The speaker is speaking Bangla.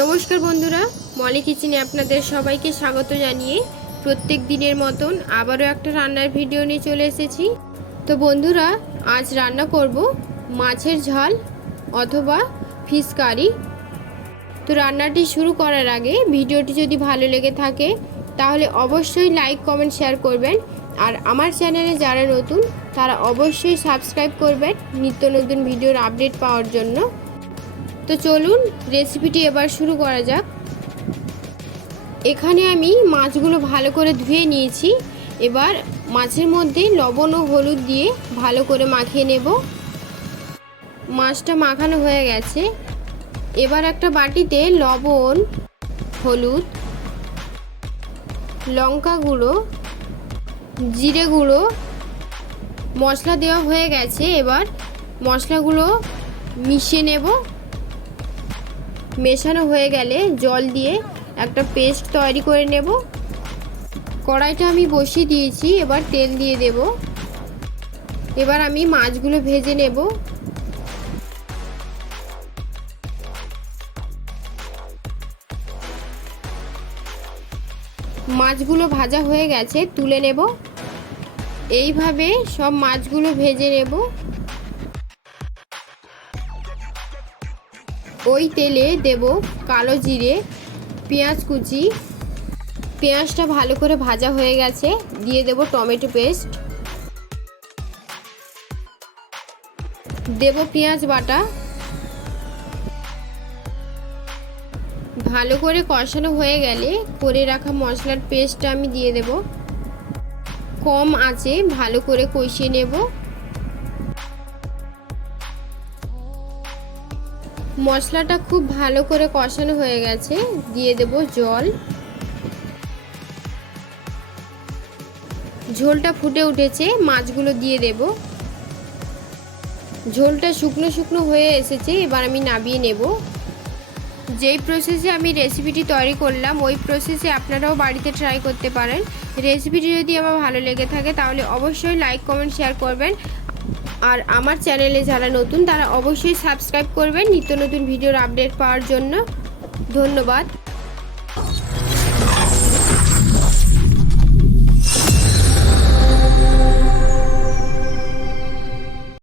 নমস্কার বন্ধুরা, মলি কিচেনে আপনাদের সবাইকে স্বাগত জানিয়ে প্রত্যেক দিনের মতন আবারও একটা রান্নার ভিডিও নিয়ে চলে এসেছি। তো বন্ধুরা, আজ রান্না করব মাছের ঝাল অথবা ফিশ কারি। তো রান্নাটি শুরু করার আগে ভিডিওটি যদি ভালো লেগে থাকে তাহলে অবশ্যই লাইক কমেন্ট শেয়ার করবেন। আর আমার চ্যানেলে যারা নতুন তারা অবশ্যই সাবস্ক্রাইব করবেন নিত্য নতুন ভিডিওর আপডেট পাওয়ার জন্য। তো চলুন রেসিপিটি এবার শুরু করা যাক। এখানে আমি মাছগুলো ভালো করে ধুয়ে নিয়েছি। এবার মাছের মধ্যে লবণ ও হলুদ দিয়ে ভালো করে মাখিয়ে নেব। মাছটা মাখানো হয়ে গেছে। এবার একটা বাটিতে লবণ, হলুদ, লঙ্কা গুঁড়ো, জিরে গুঁড়ো, মশলা দেওয়া হয়ে গেছে। এবার মশলাগুলো মিশিয়ে নেব। মেশানো হয়ে গেলে জল দিয়ে একটা পেস্ট তৈরি করে নেব। কড়াইটা আমি বসিয়ে দিয়েছি, এবার তেল দিয়ে দেব। এবার আমি মাছগুলো ভেজে নেব। মাছগুলো ভাজা হয়ে গেছে, তুলে নেব। এইভাবে সব মাছগুলো ভেজে নেব। ওই তেলে দেব কালো জিরে, পেঁয়াজ কুচি। পেঁয়াজটা ভালো করে ভাজা হয়ে গেছে, দিয়ে দেব টমেটো পেস্ট, দেব পেঁয়াজ বাটা। ভালো করে কষানো হয়ে গেলে করে রাখা মশলার পেস্টটা আমি দিয়ে দেব। কম আঁচে ভালো করে কষিয়ে নেব। মশলাটা খুব ভালো করে কষানো হয়ে গেছে, দিয়ে দেব জল। ঝোলটা ফুটে উঠেছে, মাছগুলো দিয়ে দেব। ঝোলটা শুকনো শুকনো হয়ে এসেছে, এবার আমি নামিয়ে নেব। যেই প্রসেসে আমি রেসিপিটি তৈরি করলাম ওই প্রসেসে আপনারাও বাড়িতে ট্রাই করতে পারেন। রেসিপিটি যদি আমার ভালো লেগে থাকে তাহলে অবশ্যই লাইক কমেন্ট শেয়ার করবেন। আর আমার চ্যানেলে যারা নতুন তারা অবশ্যই সাবস্ক্রাইব করবেন নিত্য নতুন ভিডিওর আপডেট পাওয়ার জন্য। ধন্যবাদ।